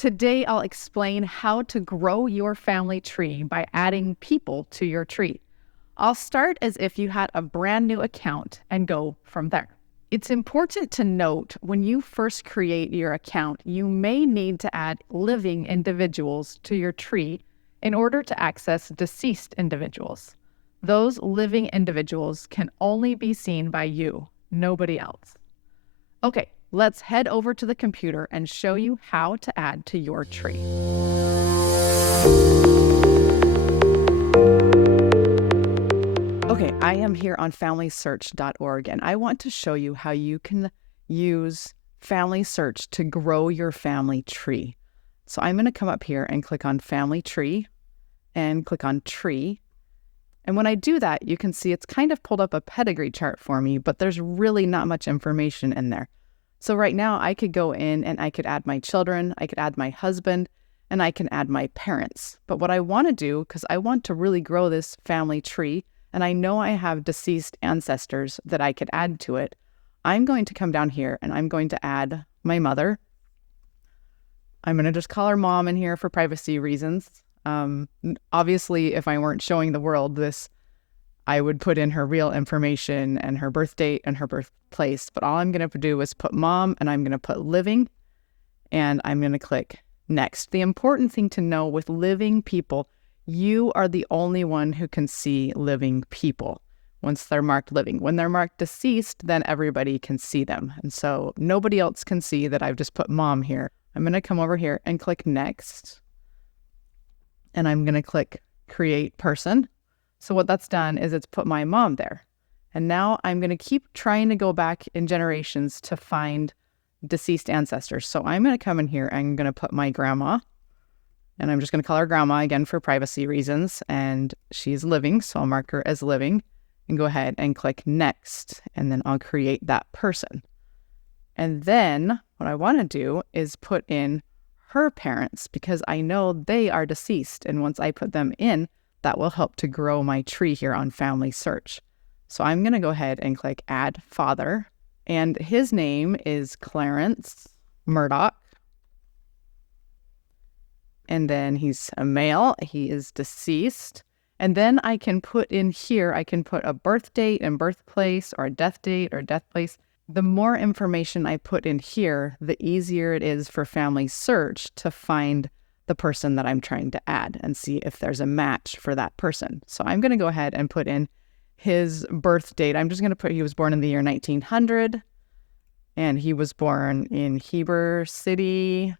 Today, I'll explain how to grow your family tree by adding people to your tree. I'll start as if you had a brand new account and go from there. It's important to note when you first create your account, you may need to add living individuals to your tree in order to access deceased individuals. Those living individuals can only be seen by you, nobody else. Okay, let's head over to the computer and show you how to add to your tree. Okay, I am here on Familysearch.org, and I want to show you how you can use Family Search to grow your family tree. So I'm going to come up here and click on Family Tree and click on Tree. And when I do that, you can see it's kind of pulled up a pedigree chart for me, but there's really not much information in there. So right now I could go in and I could add my children, I could add my husband, and I can add my parents. But what I want to do, because I want to really grow this family tree, and I know I have deceased ancestors that I could add to it, I'm going to come down here and I'm going to add my mother. I'm going to just call her mom in here for privacy reasons. Obviously, if I weren't showing the world this, I would put in her real information and her birth date and her birthplace. But all I'm going to do is put mom, and I'm going to put living, and I'm going to click next. The important thing to know with living people, you are the only one who can see living people once they're marked living. When they're marked deceased, then everybody can see them. And so nobody else can see that I've just put mom here. I'm going to come over here and click next. And I'm going to click create person. So what that's done is it's put my mom there. And now I'm going to keep trying to go back in generations to find deceased ancestors. So I'm going to come in here and I'm going to put my grandma. And I'm just going to call her grandma again for privacy reasons. And she's living, so I'll mark her as living. And go ahead and click next. And then I'll create that person. And then what I want to do is put in her parents, because I know they are deceased. And once I put them in, that will help to grow my tree here on Family Search. So I'm going to go ahead and click Add Father. And his name is Clarence Murdoch. And then he's a male. He is deceased. And then I can put in here, I can put a birth date and birthplace, or a death date or death place. The more information I put in here, the easier it is for Family Search to find the person that I'm trying to add and see if there's a match for that person. So I'm going to go ahead and put in his birth date. I'm just going to put he was born in the year 1900, and he was born in Heber City.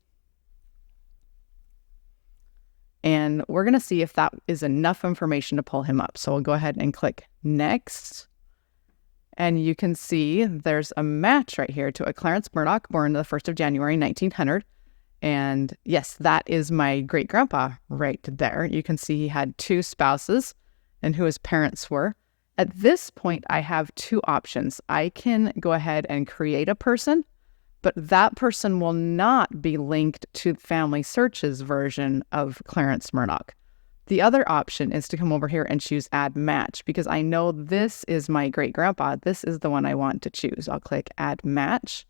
And we're going to see if that is enough information to pull him up. So we'll go ahead and click next. And you can see there's a match right here to a Clarence Murdoch born the 1st of January, 1900. And yes, that is my great-grandpa right there. You can see he had 2 spouses and who his parents were. At this point, I have 2 options. I can go ahead and create a person, but that person will not be linked to Family Search's version of Clarence Murdoch. The other option is to come over here and choose Add Match, because I know this is my great-grandpa. This is the one I want to choose. I'll click Add Match,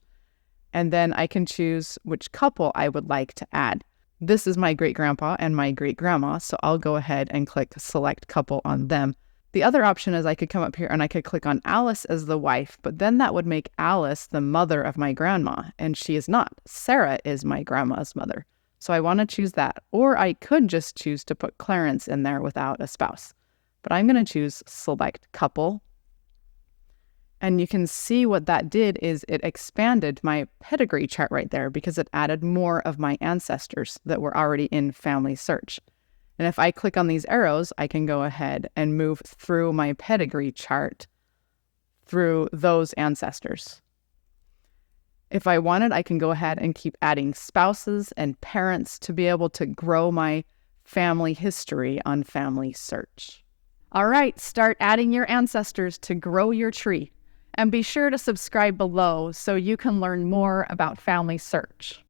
and then I can choose which couple I would like to add. This is my great-grandpa and my great-grandma, so I'll go ahead and click Select Couple on them. The other option is I could come up here and I could click on Alice as the wife, but then that would make Alice the mother of my grandma, and she is not. Sarah is my grandma's mother. So I want to choose that, or I could just choose to put Clarence in there without a spouse. But I'm going to choose Select Couple. And you can see what that did is it expanded my pedigree chart right there, because it added more of my ancestors that were already in Family Search. And if I click on these arrows, I can go ahead and move through my pedigree chart through those ancestors. If I wanted, I can go ahead and keep adding spouses and parents to be able to grow my family history on Family Search. All right, start adding your ancestors to grow your tree. And be sure to subscribe below so you can learn more about Family Search.